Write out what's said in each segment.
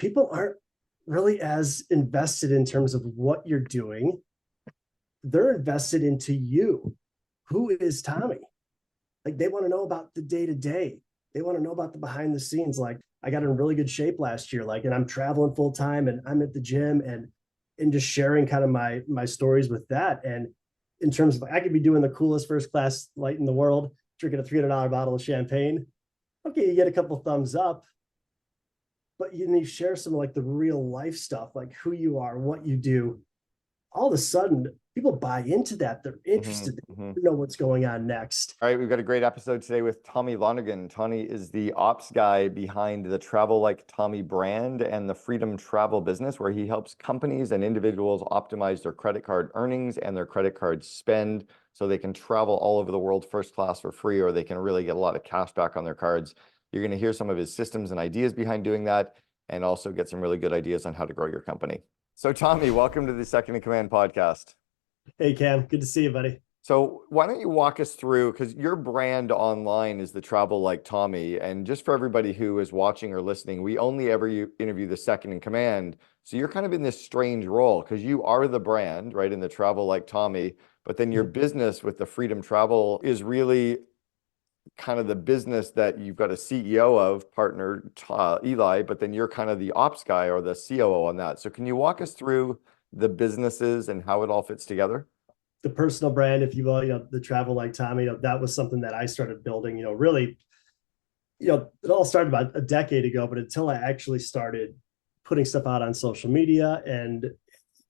people aren't really as invested in terms of what you're doing. They're invested into you. Who is Tommy? Like they want to know about the day to day. They want to know about the behind the scenes. Like I got in really good shape last year, like, and I'm traveling full time and I'm at the gym and just sharing kind of my stories with that. And in terms of, I could be doing the coolest first class flight in the world, drinking a $300 bottle of champagne. Okay, you get a couple thumbs up, but you share some like the real life stuff, like who you are, what you do. All of a sudden, people buy into that. They're interested. They know what's going on next. All right, we've got a great episode today with Tommy Lonergan. Tommy is the ops guy behind the Travel Like Tommy brand and the Freedom Travel business, where he helps companies and individuals optimize their credit card earnings and their credit card spend so they can travel all over the world first class for free, or they can really get a lot of cash back on their cards. You're going to hear some of his systems and ideas behind doing that, and also get some really good ideas on how to grow your company. So Tommy, welcome to the Second in Command podcast. Hey Cam, good to see you, buddy. So why don't you walk us through, because your brand online is the Travel Like Tommy, and just for everybody who is watching or listening, we only ever interview the second in command. So you're kind of in this strange role because you are the brand, right, in the Travel Like Tommy, but then your business with the Freedom Travel is really kind of the business that you've got a CEO of, partner Eli, but then you're kind of the ops guy or the COO on that. So can you walk us through the businesses and how it all fits together? The personal brand, if you will, the Travel Like Tommy, that was something that I started building, really, it all started about a decade ago, but until I actually started putting stuff out on social media, and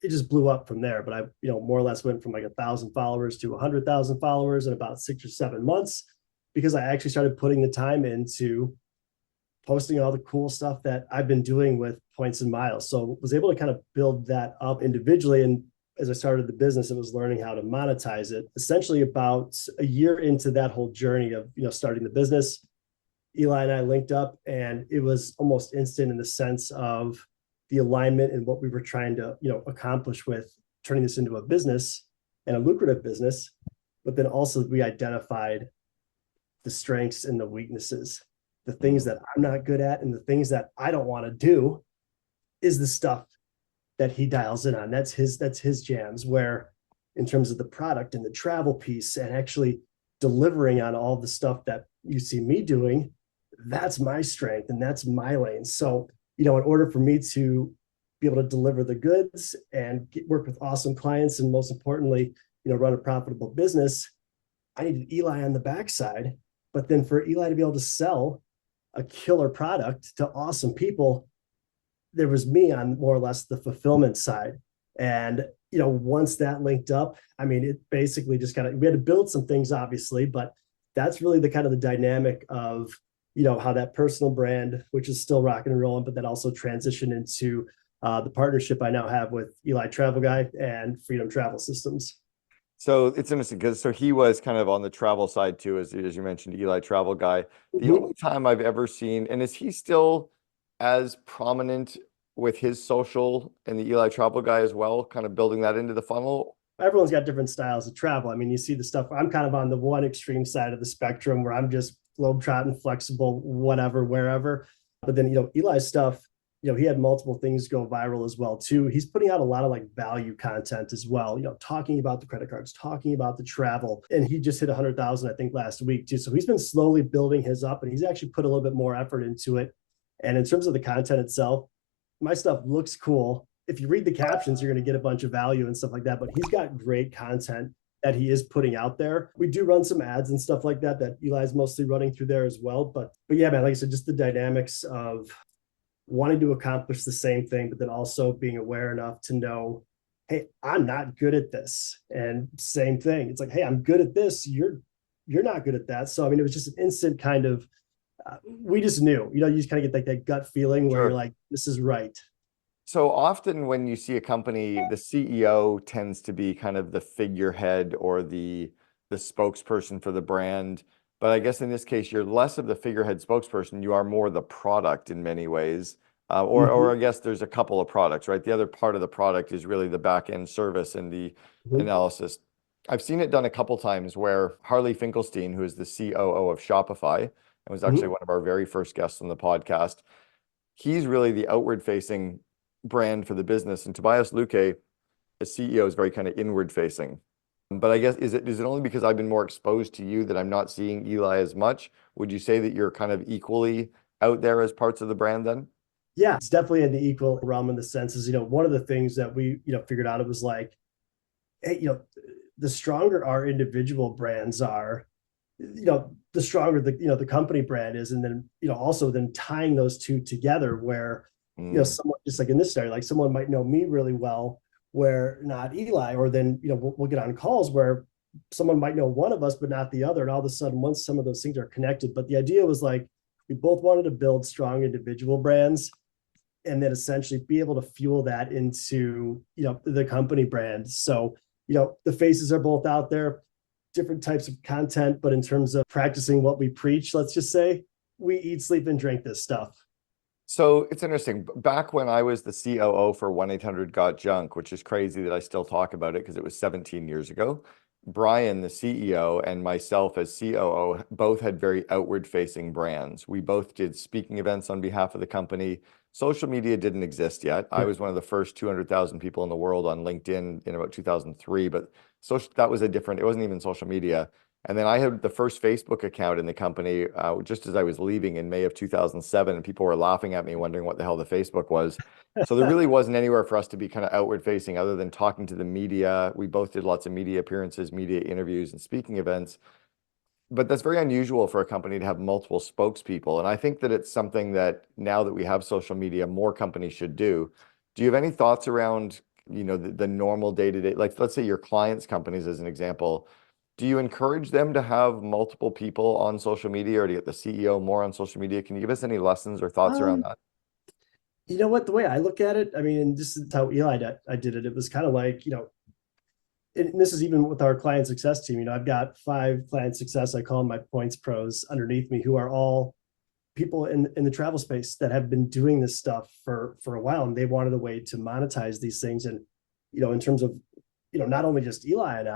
it just blew up from there. But I, more or less went from like 1,000 followers to 100,000 followers in about 6 or 7 months, because I actually started putting the time into posting all the cool stuff that I've been doing with points and miles. So was able to kind of build that up individually. And as I started the business, it was learning how to monetize it. Essentially about a year into that whole journey of, starting the business, Eli and I linked up, and it was almost instant in the sense of the alignment and what we were trying to, accomplish with turning this into a business and a lucrative business. But then also we identified the strengths and the weaknesses, the things that I'm not good at and the things that I don't want to do is the stuff that he dials in on. That's his jams, where in terms of the product and the travel piece and actually delivering on all the stuff that you see me doing, that's my strength and that's my lane. So, in order for me to be able to deliver the goods and work with awesome clients and most importantly, run a profitable business, I needed Eli on the backside. But then for Eli to be able to sell a killer product to awesome people, there was me on more or less the fulfillment side. And, once that linked up, it basically just we had to build some things, obviously, but that's really the kind of the dynamic of, how that personal brand, which is still rocking and rolling, but that also transitioned into the partnership I now have with Eli Travel Guy and Freedom Travel Systems. So it's interesting because he was kind of on the travel side too, as you mentioned, Eli Travel Guy. The only time I've ever seen, and is he still as prominent with his social and the Eli Travel Guy as well, kind of building that into the funnel? Everyone's got different styles of travel. You see the stuff, I'm kind of on the one extreme side of the spectrum where I'm just globetrotting, flexible, whatever, wherever. But then, Eli's stuff, he had multiple things go viral as well too. He's putting out a lot of like value content as well, talking about the credit cards, talking about the travel. And he just hit 100,000, I think, last week too. So he's been slowly building his up, and he's actually put a little bit more effort into it. And in terms of the content itself, my stuff looks cool. If you read the captions, you're going to get a bunch of value and stuff like that. But he's got great content that he is putting out there. We do run some ads and stuff like that Eli's mostly running through there as well. But yeah, man, like I said, just the dynamics of wanting to accomplish the same thing, but then also being aware enough to know, hey, I'm not good at this. And same thing. It's like, hey, I'm good at this. You're not good at that. So, it was just an instant kind of, we just knew, you just kind of get like that gut feeling where you're like, this is right. So often when you see a company, the CEO tends to be kind of the figurehead or the spokesperson for the brand. But I guess in this case, you're less of the figurehead spokesperson. You are more the product in many ways. Or I guess there's a couple of products, right? The other part of the product is really the back end service and the analysis. I've seen it done a couple times where Harley Finkelstein, who is the COO of Shopify, and was actually one of our very first guests on the podcast, he's really the outward facing brand for the business. And Tobias Luque, as CEO, is very kind of inward facing. But I guess, is it only because I've been more exposed to you that I'm not seeing Eli as much? Would you say that you're kind of equally out there as parts of the brand then? Yeah, it's definitely in the equal realm in the senses, one of the things that we, figured out, it was like, hey, the stronger our individual brands are, the stronger the company brand is. And then, also then tying those two together where, someone just like in this story, like someone might know me really well, where not Eli, or then, we'll get on calls where someone might know one of us, but not the other. And all of a sudden, once some of those things are connected, but the idea was like, we both wanted to build strong individual brands and then essentially be able to fuel that into, the company brand. So, the faces are both out there, different types of content, but in terms of practicing what we preach, let's just say we eat, sleep, and drink this stuff. So it's interesting. Back when I was the COO for 1-800-GOT-JUNK, which is crazy that I still talk about it because it was 17 years ago, Brian, the CEO, and myself as COO both had very outward facing brands. We both did speaking events on behalf of the company. Social media didn't exist yet. I was one of the first 200,000 people in the world on LinkedIn in about 2003, but that was it wasn't even social media. And then I had the first Facebook account in the company just as I was leaving in May of 2007, and people were laughing at me, wondering what the hell the Facebook was. So there really wasn't anywhere for us to be kind of outward facing other than talking to the media. We both did lots of media appearances, media interviews, and speaking events. But that's very unusual for a company to have multiple spokespeople. And I think that it's something that now that we have social media, more companies should do. Do you have any thoughts around, the normal day-to-day, like let's say your clients' companies as an example, do you encourage them to have multiple people on social media or to get the CEO more on social media? Can you give us any lessons or thoughts around that? You know what, the way I look at it, I mean, and this is how I did it. It was kind of like, and this is even with our client success team. I've got 5 client success, I call them my points pros underneath me, who are all people in the travel space that have been doing this stuff for a while, and they wanted a way to monetize these things. And, in terms of, not only just Eli and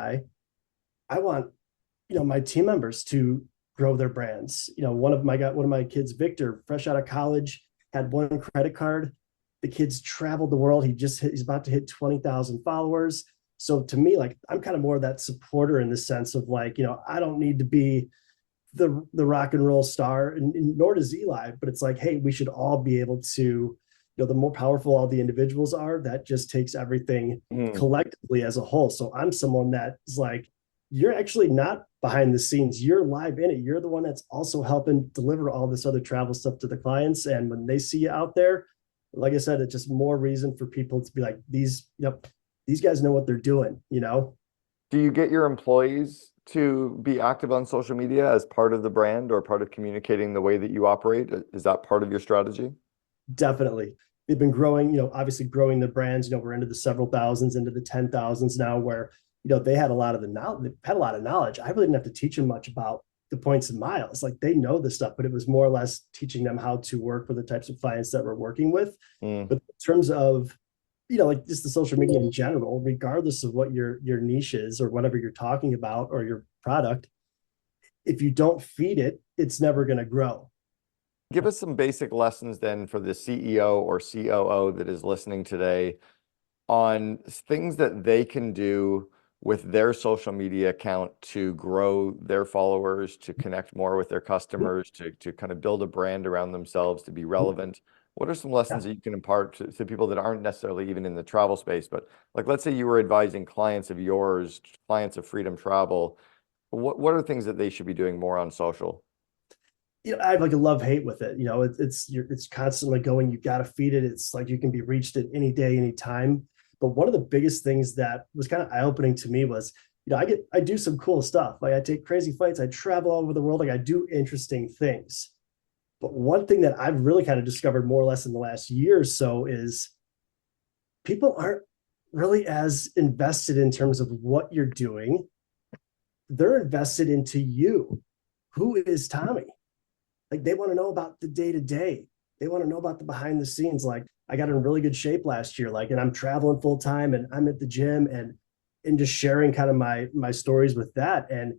I want, my team members to grow their brands. One of my kids, Victor, fresh out of college, had 1 credit card. The kid's traveled the world. He's about to hit 20,000 followers. So to me, like, I'm kind of more of that supporter in the sense of like, I don't need to be the rock and roll star, and nor does Eli, but it's like, hey, we should all be able to, the more powerful all the individuals are, that just takes everything collectively as a whole. So I'm someone that is like, you're actually not behind the scenes, you're live in it. You're the one that's also helping deliver all this other travel stuff to the clients. And when they see you out there, like I said, it's just more reason for people to be like, these guys know what they're doing. Do you get your employees to be active on social media as part of the brand or part of communicating the way that you operate? Is that part of your strategy? Definitely. They've been growing, obviously growing the brands. We're into the several thousands, into the 10,000s now, where, they had a lot of the knowledge. They had a lot of knowledge. I really didn't have to teach them much about the points and miles. Like, they know this stuff, but it was more or less teaching them how to work with the types of clients that we're working with. But in terms of, like just the social media in general, regardless of what your niche is or whatever you're talking about or your product, if you don't feed it, it's never going to grow. Give us some basic lessons then for the CEO or COO that is listening today on things that they can do with their social media account to grow their followers, to connect more with their customers, to kind of build a brand around themselves, to be relevant. What are some lessons that you can impart to people that aren't necessarily even in the travel space, but like, let's say you were advising clients of yours, clients of Freedom Travel, what are things that they should be doing more on social? I have like a love-hate with it. It's constantly going, you got to feed it. It's like you can be reached at any day, any time. But one of the biggest things that was kind of eye-opening to me was, I do some cool stuff. Like, I take crazy flights, I travel all over the world, like I do interesting things. But one thing that I've really kind of discovered more or less in the last year or so is people aren't really as invested in terms of what you're doing. They're invested into you. Who is Tommy? Like, they want to know about the day-to-day. They want to know about the behind the scenes. Like, I got in really good shape last year, like, and I'm traveling full time and I'm at the gym and just sharing kind of my stories with that. And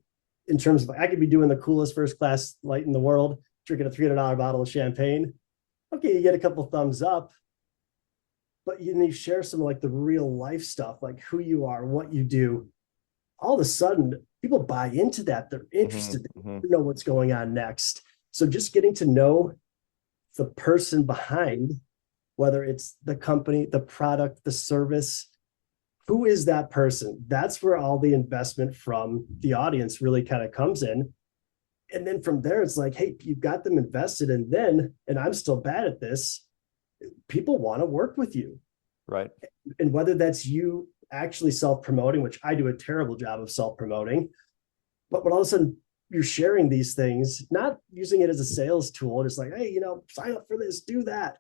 in terms of, I could be doing the coolest first class flight in the world, drinking a $300 bottle of champagne. okay, you get a couple thumbs up, but you share some like the real life stuff, like who you are, what you do. All of a sudden, people buy into that. They're Hmm. interested Hmm. to know what's going on next. So just getting to know the person behind, whether it's the company, the product, the service, who is that person? That's where all the investment from the audience really kind of comes in. And then from there, it's like, hey, you've got them invested. And I'm still bad at this. People want to work with you. Right. And whether that's you actually self-promoting, which I do a terrible job of self-promoting, but when all of a sudden you're sharing these things, not using it as a sales tool, just like, hey, sign up for this, do that.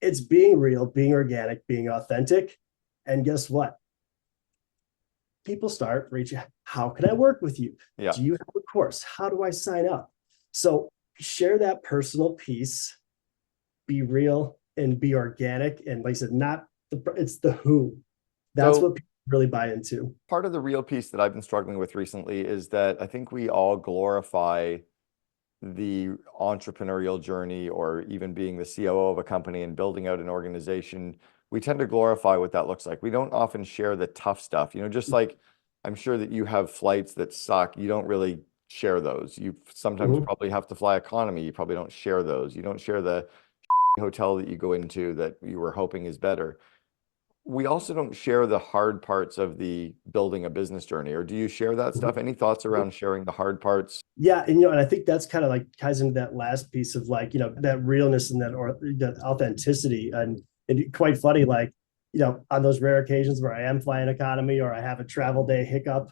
It's being real, being organic, being authentic. And guess what? People start reaching, how can I work with you? Yeah. Do you have a course? How do I sign up? So share that personal piece, be real and be organic. And like I said, not it's the who. That's So what people really buy into. part of the real piece that I've been struggling with recently is that I think we all glorify the entrepreneurial journey or even being the COO of a company and building out an organization. We tend to glorify what that looks like. We don't often share the tough stuff, just like I'm sure that you have flights that suck. You don't really share those. You sometimes Mhm. probably have to fly economy. You probably don't share those. You don't share the hotel that you go into that you were hoping is better. We also don't share the hard parts of the building a business journey, or do you share that stuff? Any thoughts around sharing the hard parts? Yeah, and and I think that's kind of like ties into that last piece of like that realness and that authenticity, and quite funny like on those rare occasions where I am flying economy or I have a travel day hiccup,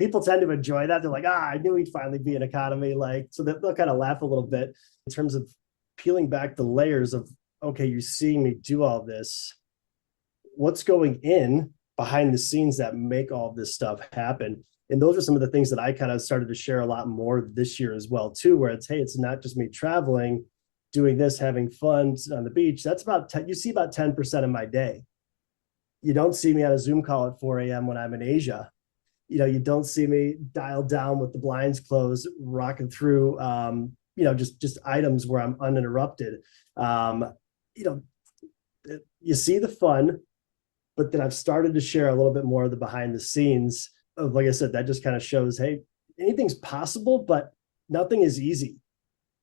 people tend to enjoy that. They're like, I knew he'd finally be in economy, like so that they'll kind of laugh a little bit in terms of peeling back the layers of okay, you're seeing me do all this, what's going in behind the scenes that make all of this stuff happen. And those are some of the things that I kind of started to share a lot more this year as well too, where it's, hey, it's not just me traveling, doing this, having fun on the beach. That's about 10, you see about 10% of my day. You don't see me on a Zoom call at 4 a.m. when I'm in Asia. You don't see me dialed down with the blinds closed, rocking through just items where I'm uninterrupted. um you know you see the fun, but then I've started to share a little bit more of the behind the scenes of, like I said, that just kind of shows, hey, anything's possible, but nothing is easy.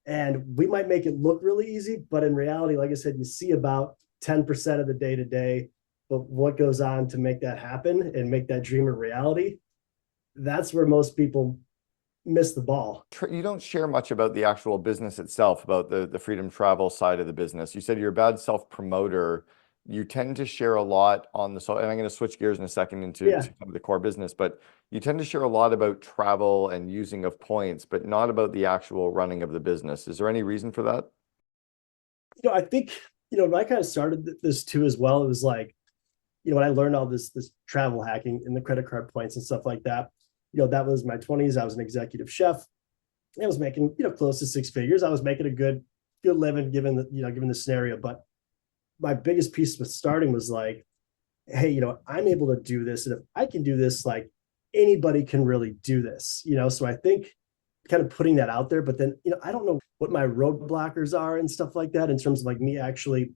And we might make it look really easy, but in reality, like I said, you see about 10% of the day to day, but what goes on to make that happen and make that dream a reality, that's where most people miss the ball. You don't share much about the actual business itself, about the freedom travel side of the business. You said you're a bad self-promoter. You tend to share a lot on the, and I'm going to switch gears in a second into Yeah. some of the core business, but you tend to share a lot about travel and using of points, but not about the actual running of the business. Is there any reason for that? I think, when I kind of started this too as well, it was like, when I learned all this travel hacking and the credit card points and stuff like that, that was my 20s. I was an executive chef. I was making, close to six figures. I was making a good living given the scenario. But my biggest piece with starting was like, hey, I'm able to do this. And if I can do this, like anybody can really do this, So I think kind of putting that out there, but then, I don't know what my roadblockers are and stuff like that in terms of like me actually,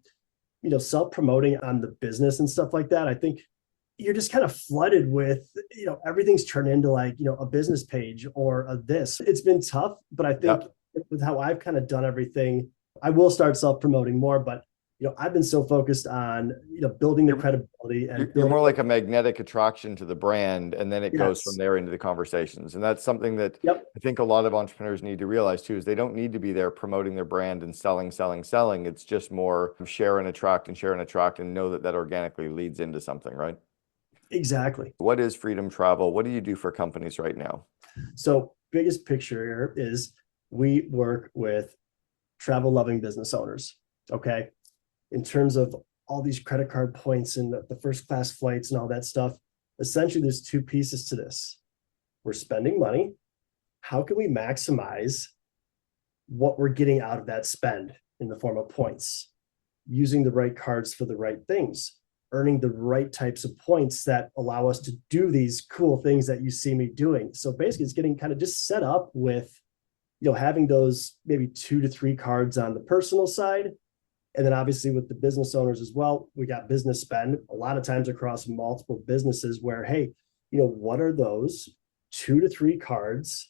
self-promoting on the business and stuff like that. I think you're just kind of flooded with, everything's turned into like, a business page or a this. It's been tough, but I Yeah. think with how I've kind of done everything, I will start self-promoting more, but I've been so focused on, building the You're, credibility and you're building. more like a magnetic attraction to the brand, and then it goes from Yes. there into the conversations. And that's something that Yep. I think a lot of entrepreneurs need to realize too, is they don't need to be there promoting their brand and selling, selling, selling. It's just more share and attract and share and attract and know that that organically leads into something, right? Exactly. What is freedom travel? What do you do for companies right now? So biggest picture here is we work with travel loving business owners. Okay. In terms of all these credit card points and the first class flights and all that stuff, essentially there's two pieces to this. We're spending money. How can we maximize what we're getting out of that spend in the form of points? Using the right cards for the right things, earning the right types of points that allow us to do these cool things that you see me doing. So basically it's getting kind of just set up with, having those maybe 2 to 3 cards on the personal side, And then obviously with the business owners as well, we got business spend a lot of times across multiple businesses where, hey, what are those 2 to 3 cards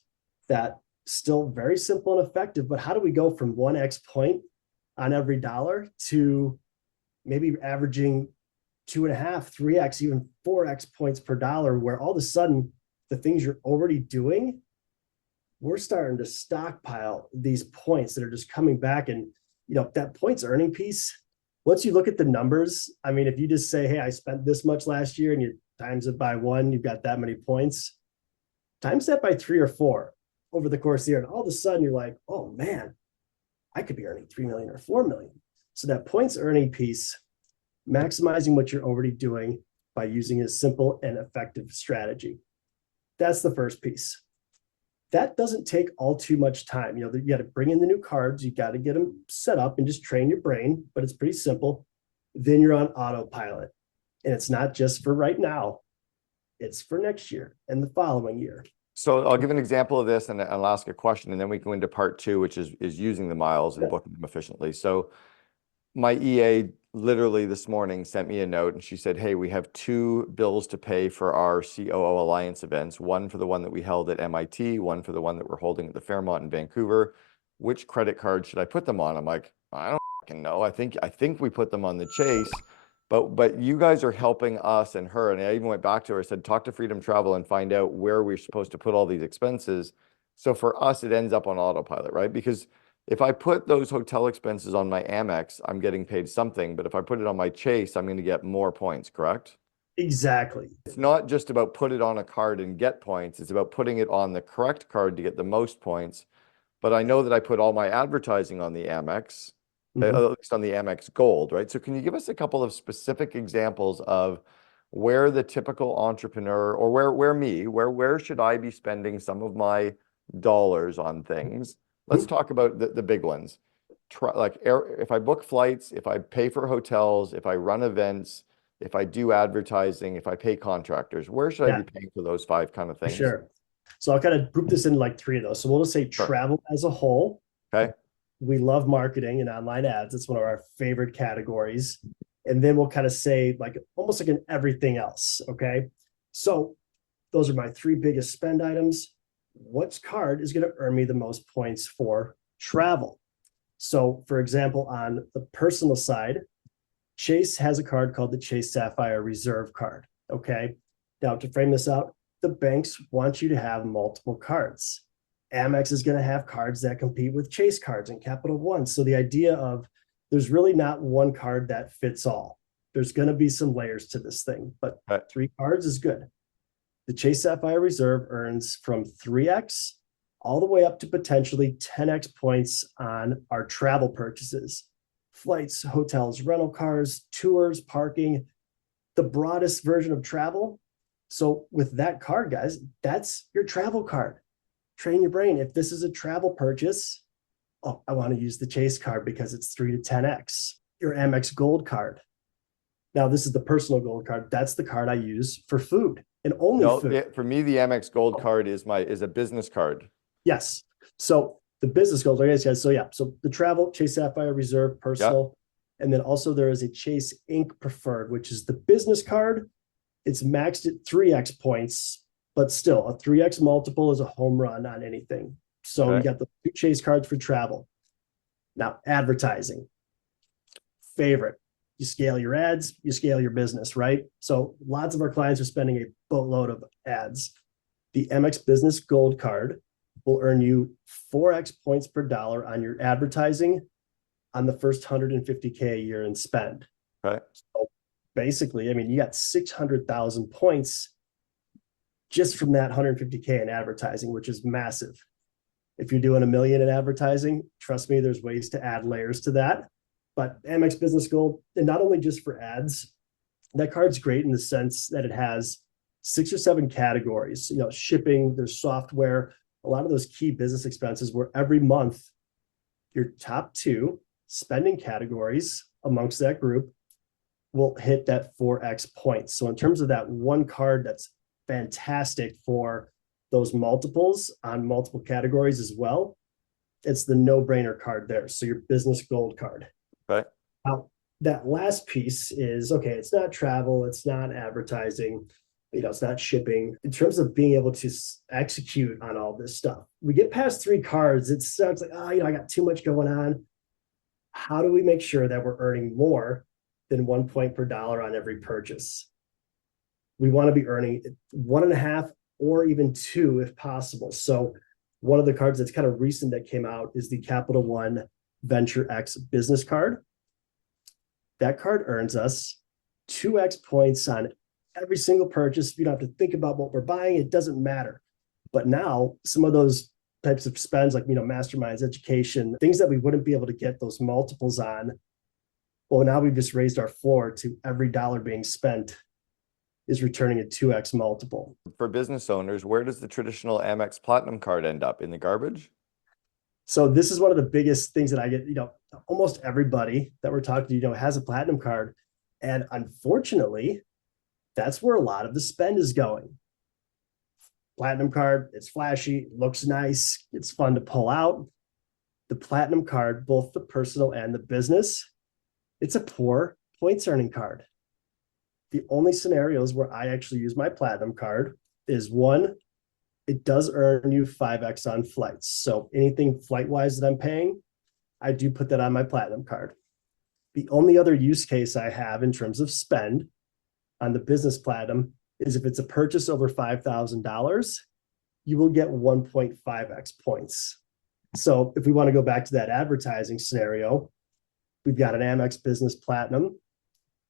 that still very simple and effective, but how do we go from 1x point on every dollar to maybe averaging 2.5, 3x, even 4x points per dollar, where all of a sudden the things you're already doing, we're starting to stockpile these points that are just coming back. And that points earning piece, once you look at the numbers, I mean, if you just say, hey, I spent this much last year and you times it by 1, you've got that many points, times that by 3 or 4 over the course of the year. And all of a sudden you're like, oh man, I could be earning 3 million or 4 million. So that points earning piece, maximizing what you're already doing by using a simple and effective strategy. That's the first piece. That doesn't take all too much time. You got to bring in the new cards. You got to get them set up and just train your brain, but it's pretty simple. Then you're on autopilot. And it's not just for right now. It's for next year and the following year. So I'll give an example of this and I'll ask a question, and then we go into part 2, which is using the miles and booking them efficiently. So my EA literally this morning sent me a note and she said, hey, we have 2 bills to pay for our COO Alliance events. One for the one that we held at MIT, one for the one that we're holding at the Fairmont in Vancouver. Which credit card should I put them on? I'm like, I don't fucking know. I think we put them on the Chase, but you guys are helping us and her. And I even went back to her and said, talk to Freedom Travel and find out where we're supposed to put all these expenses. So for us, it ends up on autopilot, right? Because if I put those hotel expenses on my Amex, I'm getting paid something. But if I put it on my Chase, I'm going to get more points, correct? Exactly. It's not just about put it on a card and get points. It's about putting it on the correct card to get the most points. But I know that I put all my advertising on the Amex, at least on the Amex Gold, right? So can you give us a couple of specific examples of where the typical entrepreneur, or where should I be spending some of my dollars on things? Let's talk about the big ones. If I book flights, if I pay for hotels, if I run events, if I do advertising, if I pay contractors, where should I be paying for those 5 kind of things? Sure. So I'll kind of group this in like 3 of those. So we'll just say travel as a whole. Okay. We love marketing and online ads. It's one of our favorite categories. And then we'll kind of say like almost like an everything else. Okay. So those are my 3 biggest spend items. What card is going to earn me the most points for travel? So for example, on the personal side, Chase has a card called the Chase Sapphire Reserve card. Okay. Now to frame this out, the banks want you to have multiple cards. Amex is going to have cards that compete with Chase cards and Capital One. So the idea of there's really not one card that fits all. There's going to be some layers to this thing, but 3 cards is good. The Chase Sapphire Reserve earns from 3x all the way up to potentially 10x points on our travel purchases, flights, hotels, rental cars, tours, parking, the broadest version of travel. So with that card, guys, that's your travel card. Train your brain. If this is a travel purchase, oh, I want to use the Chase card because it's 3 to 10x. Your Amex Gold card. Now, this is the personal gold card. That's the card I use for food and only food. For me, the Amex Gold card is a business card. Yes. So the business gold, guys. So yeah. So the travel, Chase Sapphire Reserve, personal. And then also there is a Chase Inc. Preferred, which is the business card. It's maxed at 3x points, but still a 3x multiple is a home run on anything. So you got the 2 Chase cards for travel. Now, advertising. Favorite. You scale your ads, you scale your business, right? So lots of our clients are spending a boatload of ads. The MX Business Gold card will earn you 4x points per dollar on your advertising on the first 150K a year in spend. Right. So basically, I mean, you got 600,000 points just from that 150K in advertising, which is massive. If you're doing $1 million in advertising, trust me, there's ways to add layers to that. But Amex Business Gold, and not only just for ads, that card's great in the sense that it has 6 or 7 categories, shipping, there's software, a lot of those key business expenses where every month your top 2 spending categories amongst that group will hit that 4x points. So in terms of that one card, that's fantastic for those multiples on multiple categories as well. It's the no-brainer card there. So your business gold card. Right. Now, that last piece is okay, it's not travel, it's not advertising, it's not shipping. In terms of being able to execute on all this stuff, we get past 3 cards, it sounds like, oh, I got too much going on. How do we make sure that we're earning more than 1 point per dollar on every purchase? We want to be earning 1.5 or even 2 if possible. So one of the cards that's kind of recent that came out is the Capital One Venture X business card. That card earns us 2x points on every single purchase. You don't have to think about what we're buying. It doesn't matter. But now some of those types of spends, like, masterminds, education, things that we wouldn't be able to get those multiples on. Well, now we've just raised our floor to every dollar being spent is returning a 2x multiple. For business owners, where does the traditional Amex Platinum card end up? In the garbage? So this is one of the biggest things that I get, almost everybody that we're talking to, has a platinum card. And unfortunately, that's where a lot of the spend is going. Platinum card, it's flashy, looks nice, it's fun to pull out. The platinum card, both the personal and the business, it's a poor points earning card. The only scenarios where I actually use my platinum card is, one, it does earn you 5x on flights. So anything flight-wise that I'm paying, I do put that on my platinum card. The only other use case I have in terms of spend on the business platinum is if it's a purchase over $5,000, you will get 1.5x points. So if we want to go back to that advertising scenario, we've got an Amex Business Platinum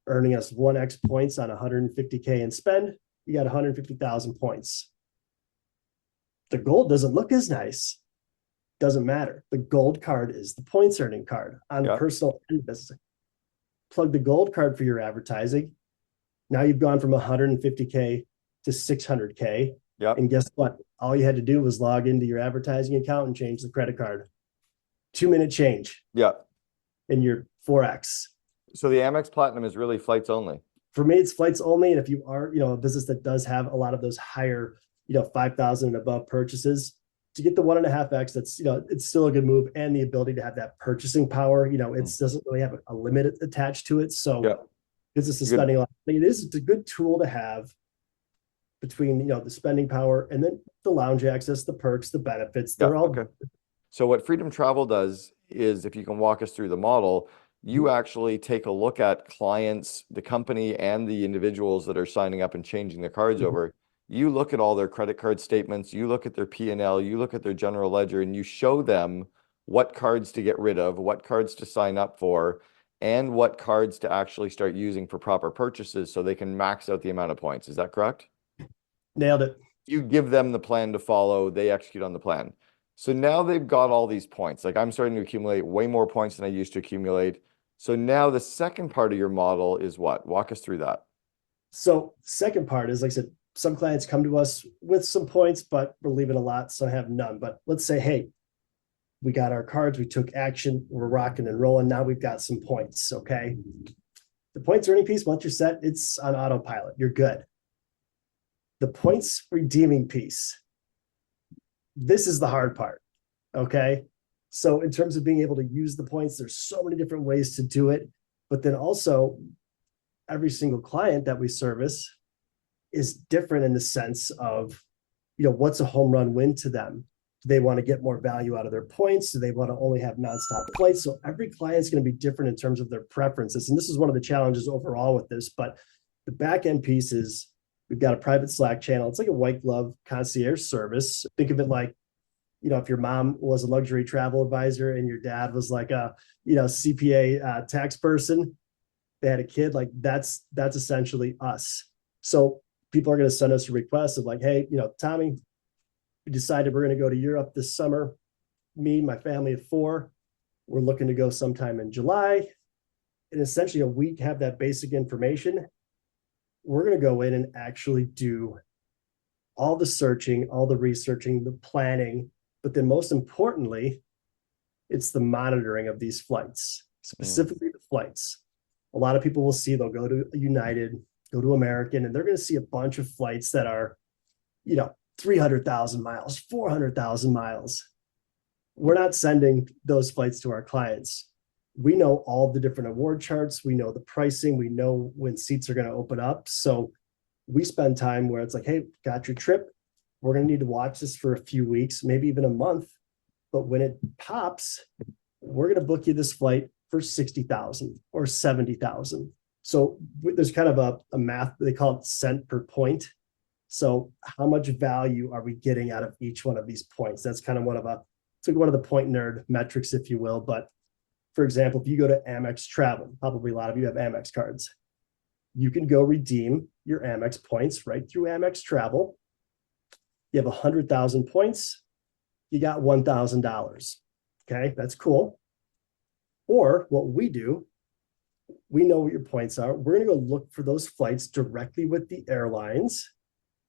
earning us 1x points on 150K in spend. You got 150,000 points. The gold doesn't look as nice. Doesn't matter. The gold card is the points earning card on personal and business. Plug the gold card for your advertising. Now you've gone from 150K to 600K. Yep. And guess what? All you had to do was log into your advertising account and change the credit card. 2-minute change. Yep. And you're 4x. So the Amex Platinum is really flights only. For me, it's flights only. And if you are, a business that does have a lot of those higher, 5,000 and above purchases, to get the 1.5x, that's, it's still a good move. And the ability to have that purchasing power, it doesn't really have a limit attached to it. So business is spending a lot. It's a good tool to have between, the spending power and then the lounge access, the perks, the benefits. They're all okay. So what Freedom Travel does is, if you can walk us through the model, you actually take a look at clients, the company, and the individuals that are signing up and changing their cards over. You look at all their credit card statements, you look at their P&L, you look at their general ledger, and you show them what cards to get rid of, what cards to sign up for, and what cards to actually start using for proper purchases so they can max out the amount of points. Is that correct? Nailed it. You give them the plan to follow, they execute on the plan. So now they've got all these points. Like, I'm starting to accumulate way more points than I used to accumulate. So now the second part of your model is what? Walk us through that. So second part is, like I said, some clients come to us with some points, but we're leaving a lot, so I have none. But let's say, hey, we got our cards, we took action, we're rocking and rolling. Now we've got some points, okay? The points earning piece, once you're set, it's on autopilot. You're good. The points redeeming piece, this is the hard part, okay? So in terms of being able to use the points, there's so many different ways to do it. But then also, every single client that we service is different in the sense of, what's a home run win to them? Do they want to get more value out of their points? Do they want to only have nonstop flights? So every client's going to be different in terms of their preferences. And this is one of the challenges overall with this. But the back end piece is, we've got a private Slack channel. It's like a white glove concierge service. Think of it like, if your mom was a luxury travel advisor and your dad was like a, CPA tax person, they had a kid, like that's essentially us. So people are going to send us a request of like, hey, Tommy, we decided we're going to go to Europe this summer. Me, my family of 4, we're looking to go sometime in July. And essentially we have that basic information. We're going to go in and actually do all the searching, all the researching, the planning, but then most importantly, it's the monitoring of these flights, specifically the flights. A lot of people will see, they'll go to United, go to American, and they're going to see a bunch of flights that are, 300,000 miles, 400,000 miles. We're not sending those flights to our clients. we know all the different award charts, we know the pricing, we know when seats are going to open up. So we spend time where it's like, hey, got your trip. We're going to need to watch this for a few weeks, maybe even a month. But when it pops, we're going to book you this flight for 60,000 or 70,000. So there's kind of a math, they call it cent per point. So how much value are we getting out of each one of these points? That's kind of one of the point nerd metrics, if you will. But for example, if you go to Amex Travel, probably a lot of you have Amex cards. You can go redeem your Amex points right through Amex Travel. You have 100,000 points, you got $1,000. Okay, that's cool. Or what we do, we know what your points are. We're going to go look for those flights directly with the airlines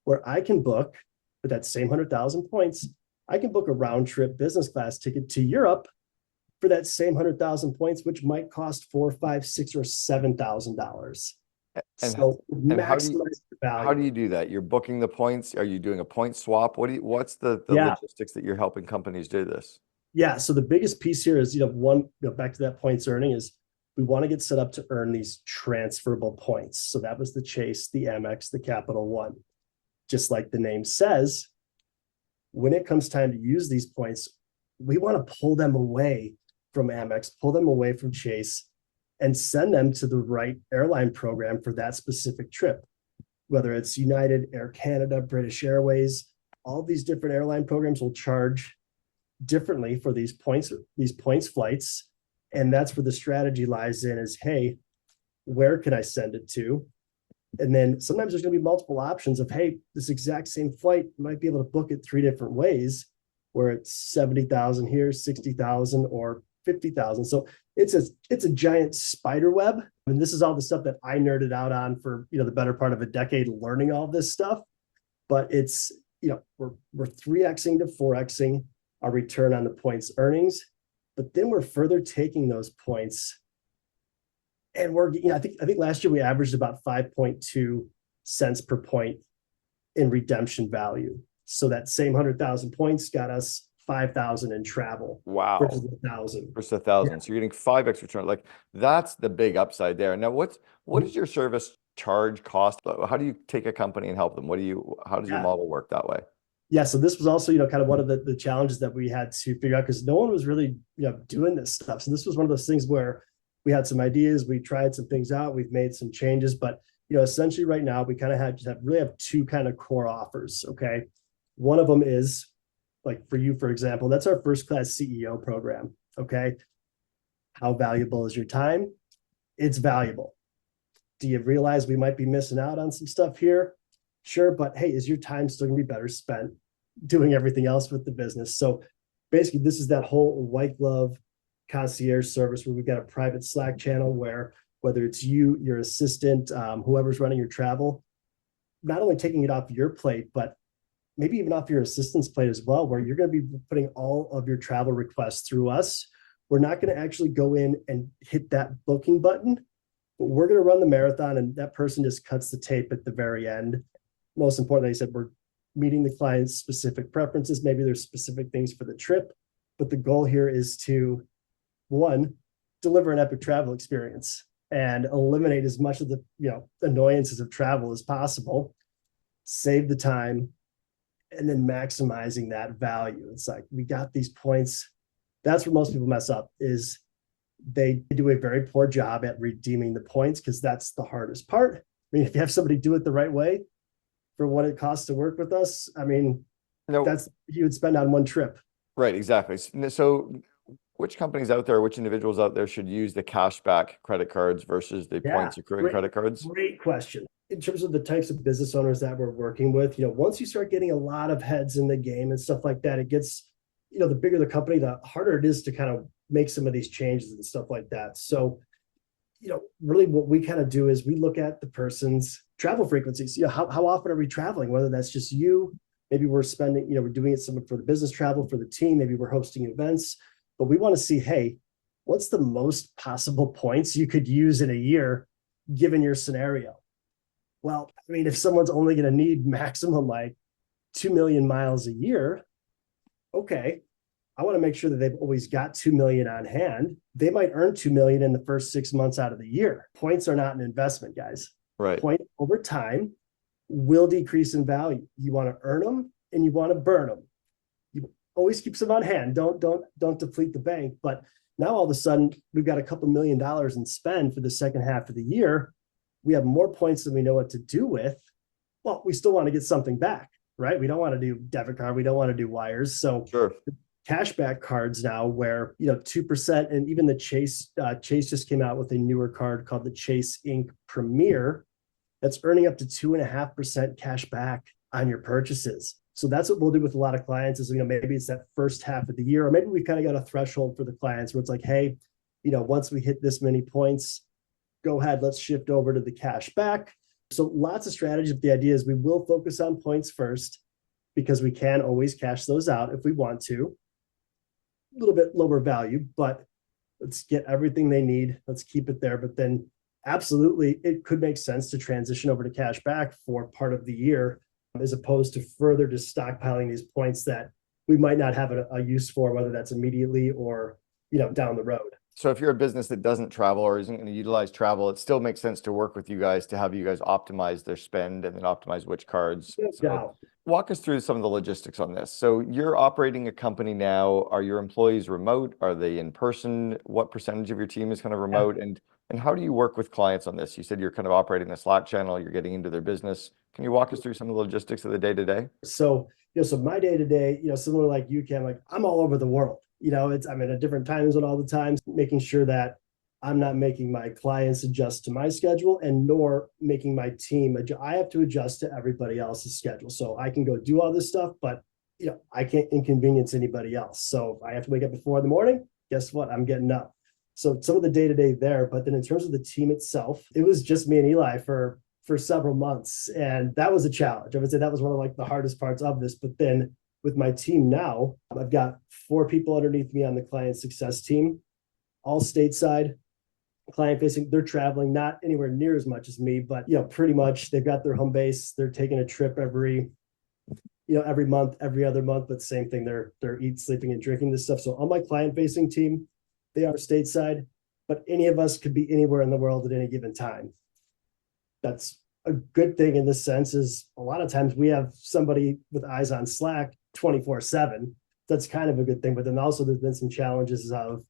where I can book with that same 100,000 points. I can book a round trip business class ticket to Europe for that same 100,000 points, which might cost $4, $5, $6, or $7,000. So maximize the value. How do you do that? You're booking the points. Are you doing a point swap? What's the logistics that you're helping companies do this? Yeah. So the biggest piece here is, back to that points earning is we want to get set up to earn these transferable points. So that was the Chase, the Amex, the Capital One. Just like the name says, when it comes time to use these points, we want to pull them away from Amex, pull them away from Chase, and send them to the right airline program for that specific trip. Whether it's United, Air Canada, British Airways, all these different airline programs will charge differently for these points flights. And that's where the strategy lies in is, hey, where can I send it to? And then sometimes there's going to be multiple options of, hey, this exact same flight, you might be able to book it 3 different ways, where it's 70,000 here, 60,000, or 50,000. So it's a giant spider web. And this is all the stuff that I nerded out on for, the better part of a decade learning all this stuff. But it's, we're 3Xing to 4Xing our return on the points earnings, but then we're further taking those points. And we're, I think last year we averaged about 5.2 cents per point in redemption value. So that same 100,000 points got us 5,000 in travel. Wow. Versus 1,000. Versus 1,000. Yeah. So you're getting 5x return. Like that's the big upside there. Now, what is your service charge cost? How do you take a company and help them? How does your model work that way? Yeah. So this was also, kind of one of the challenges that we had to figure out because no one was really, doing this stuff. So this was one of those things where we had some ideas, we tried some things out, we've made some changes, but essentially right now we kind of have 2 kind of core offers. Okay. One of them is like for you, for example, that's our first class CEO program. Okay. How valuable is your time? It's valuable. Do you realize we might be missing out on some stuff here? Sure. But hey, is your time still gonna be better spent doing everything else with the business? So basically this is that whole white glove concierge service where we've got a private Slack channel where whether it's you, your assistant, whoever's running your travel, not only taking it off your plate, but maybe even off your assistant's plate as well, where you're going to be putting all of your travel requests through us. We're not going to actually go in and hit that booking button, but we're going to run the marathon and that person just cuts the tape at the very end. Most importantly, I said, we're meeting the client's specific preferences. Maybe there's specific things for the trip, but the goal here is to, one, deliver an epic travel experience and eliminate as much of the annoyances of travel as possible, save the time, and then maximizing that value. It's like, we got these points. That's where most people mess up is they do a very poor job at redeeming the points because that's the hardest part. I mean, if you have somebody do it the right way for what it costs to work with us, I mean, that's you would spend on one trip. Right, exactly. So which companies out there, which individuals out there should use the cashback credit cards versus the points accruing credit cards? Great question. In terms of the types of business owners that we're working with, once you start getting a lot of heads in the game and stuff like that, it gets, the bigger the company, the harder it is to kind of make some of these changes and stuff like that. So, really what we kind of do is we look at the person's travel frequencies. How often are we traveling? Whether that's just you, maybe we're spending, we're doing it some for the business travel for the team, maybe we're hosting events, but we want to see, hey, what's the most possible points you could use in a year given your scenario? Well, I mean, if someone's only going to need maximum like 2 million miles a year, okay, I want to make sure that they've always got 2 million on hand. They might earn 2 million in the first 6 months out of the year. Points are not an investment, guys. Right. Point over time will decrease in value. You want to earn them and you want to burn them. You always keep some on hand. Don't deplete the bank. But now all of a sudden we've got a couple $1 million in spend for the second half of the year. We have more points than we know what to do with. Well, we still want to get something back, right? We don't want to do debit card. We don't want to do wires. So Sure. Cashback cards now where, 2%, and even the Chase just came out with a newer card called the Chase Ink Premier that's earning up to 2.5% cash back on your purchases. So that's what we'll do with a lot of clients is, maybe it's that first half of the year, or maybe we kind of got a threshold for the clients where it's like, hey, once we hit this many points, go ahead, let's shift over to the cash back. So lots of strategies, but the idea is we will focus on points first because we can always cash those out if we want to. A little bit lower value, but let's get everything they need. Let's keep it there. But then absolutely, it could make sense to transition over to cash back for part of the year, as opposed to further just stockpiling these points that we might not have a use for, whether that's immediately or, down the road. So if you're a business that doesn't travel or isn't going to utilize travel, it still makes sense to work with you guys to have you guys optimize their spend and then optimize which cards. So walk us through some of the logistics on this. So you're operating a company now. Are your employees remote? Are they in person? What percentage of your team is kind of remote? And how do you work with clients on this? You said you're kind of operating the Slack channel, you're getting into their business. Can you walk us through some of the logistics of the day-to-day? So, so my day-to-day, similar like you can, like I'm all over the world. I'm in a different time zone all the time, making sure that I'm not making my clients adjust to my schedule and nor making my team I have to adjust to everybody else's schedule. So I can go do all this stuff, but I can't inconvenience anybody else. So if I have to wake up at 4 a.m, guess what? I'm getting up. So some of the day-to-day there, but then in terms of the team itself, it was just me and Eli for several months. And that was a challenge. I would say that was one of like the hardest parts of this, but then with my team now, I've got 4 people underneath me on the client success team, all stateside, client facing. They're traveling, not anywhere near as much as me, but pretty much they've got their home base. They're taking a trip every month, every other month, but same thing. They're eating, sleeping, and drinking this stuff. So on my client facing team, they are stateside, but any of us could be anywhere in the world at any given time. That's a good thing in this sense is a lot of times we have somebody with eyes on Slack 24/7. That's kind of a good thing. But then also there's been some challenges of,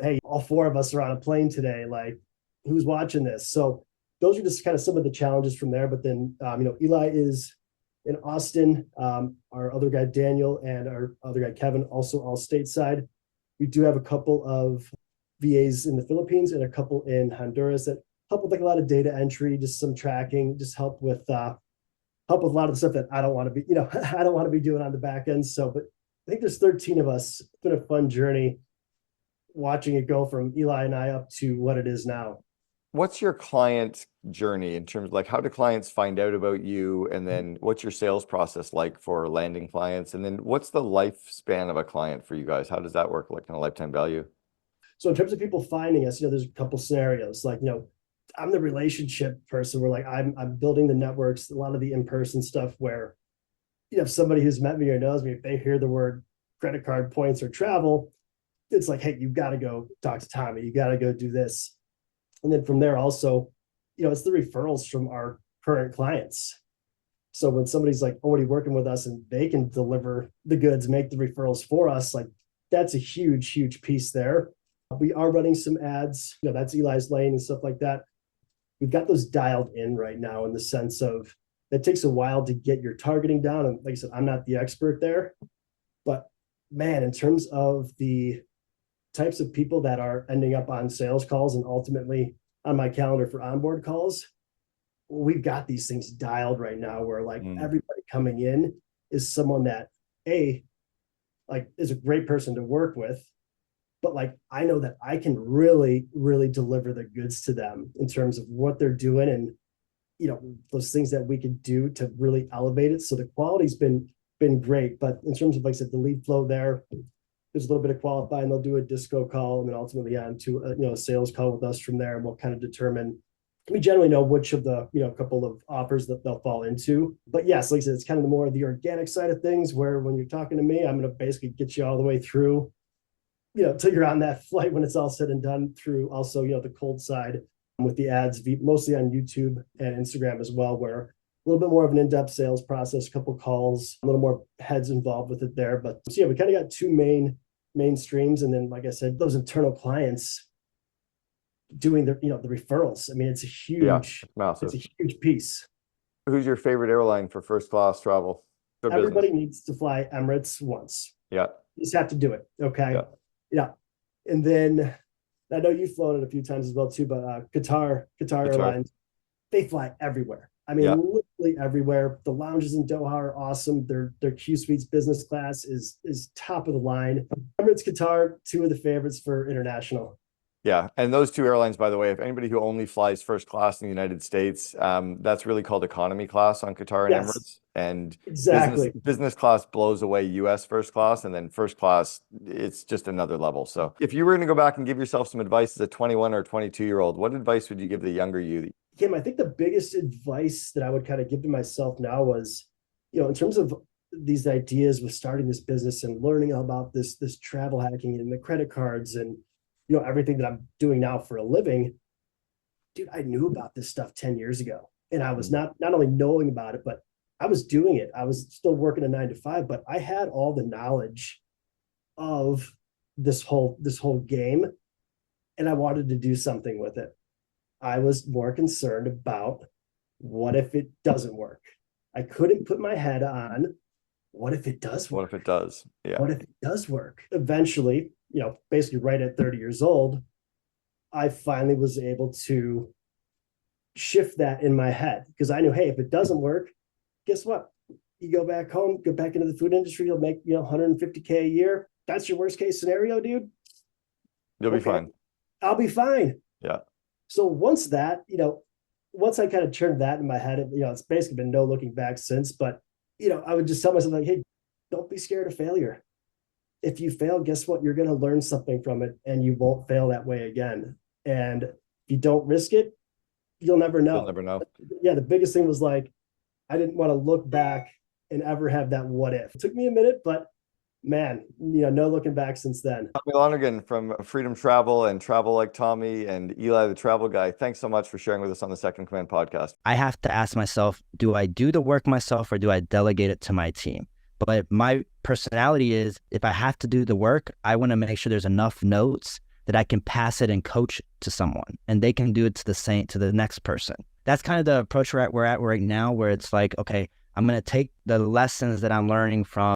hey, all 4 of us are on a plane today. Like, who's watching this? So those are just kind of some of the challenges from there. But then, Eli is in Austin. Our other guy, Daniel, and our other guy, Kevin, also all stateside. We do have a couple of VAs in the Philippines and a couple in Honduras that help with like a lot of data entry, just some tracking, just help with a lot of the stuff that I don't want to be, I don't want to be doing on the back end. So, but I think there's 13 of us. It's been a fun journey watching it go from Eli and I up to what it is now. What's your client journey in terms of like, how do clients find out about you? And then what's your sales process like for landing clients? And then what's the lifespan of a client for you guys? How does that work, like in a lifetime value? So in terms of people finding us, there's a couple scenarios. Like, I'm the relationship person where like I'm building the networks, a lot of the in-person stuff where, if somebody who's met me or knows me, if they hear the word credit card points or travel, it's like, hey, you've got to go talk to Tommy. You got to go do this. And then from there also, it's the referrals from our current clients. So when somebody's like already working with us and they can deliver the goods, make the referrals for us, like that's a huge, huge piece there. We are running some ads, that's Eli's lane and stuff like that. We've got those dialed in right now in the sense of it takes a while to get your targeting down. And like I said, I'm not the expert there, but man, in terms of the types of people that are ending up on sales calls and ultimately on my calendar for onboard calls, we've got these things dialed right now where like everybody coming in is someone that is a great person to work with, but like I know that I can really, really deliver the goods to them in terms of what they're doing and those things that we could do to really elevate it. So the quality's been great, but in terms of like I said, the lead flow there's a little bit of qualifying. They'll do a disco call and then ultimately on to a sales call with us from there, and we'll kind of determine we generally know which of the, couple of offers that they'll fall into. But yes, like I said, it's kind of the more the organic side of things, where when you're talking to me, I'm going to basically get you all the way through, till you're on that flight when it's all said and done, through also, the cold side with the ads, mostly on YouTube and Instagram as well, where a little bit more of an in-depth sales process, a couple calls, a little more heads involved with it there. But so yeah, we kind of got two main streams. And then, like I said, those internal clients doing the, the referrals. I mean, it's a massive. it's a huge piece. Who's your favorite airline for first class travel? Everybody needs to fly Emirates once. Yeah. You just have to do it. Okay. Yeah. And then I know you've flown it a few times as well too, but Qatar Airlines, they fly everywhere. I mean, literally everywhere. The lounges in Doha are awesome. Their Q Suites business class is top of the line. Emirates, Qatar, two of the favorites for international. Yeah. And those two airlines, by the way, if anybody who only flies first class in the United States, that's really called economy class on Qatar and Emirates. And exactly, business class blows away US first class, and then first class, it's just another level. So if you were going to go back and give yourself some advice as a 21 or 22-year-old, what advice would you give the younger you? Kim, I think the biggest advice that I would kind of give to myself now was, in terms of these ideas with starting this business and learning about this travel hacking and the credit cards and everything that I'm doing now for a living, dude, I knew about this stuff 10 years ago. And I was not only knowing about it, but I was doing it. I was still working a 9 to 5, but I had all the knowledge of this whole game, and I wanted to do something with it. I was more concerned about what if it doesn't work. I couldn't put my head on what if it does work. What if it does? Yeah. What if it does work? Eventually, basically right at 30 years old, I finally was able to shift that in my head, because I knew, hey, if it doesn't work, guess what? You go back home, go back into the food industry, you'll make, $150K a year. That's your worst case scenario, dude. You'll be fine. I'll be fine. Yeah. So once I kind of turned that in my head, it's basically been no looking back since. But, I would just tell myself, like, hey, don't be scared of failure. If you fail, guess what? You're going to learn something from it, and you won't fail that way again. And if you don't risk it, you'll never know. You'll never know. Yeah. The biggest thing was, like, I didn't want to look back and ever have that what if. It took me a minute, but man, no looking back since then. Tommy Lonergan from Freedom Travel and Travel Like Tommy and Eli the Travel Guy, thanks so much for sharing with us on the Second Command podcast. I have to ask myself, do I do the work myself or do I delegate it to my team? But my personality is, if I have to do the work, I want to make sure there's enough notes that I can pass it and coach to someone, and they can do it to the next person. That's kind of the approach we're at right now, where it's like, okay, I'm going to take the lessons that I'm learning from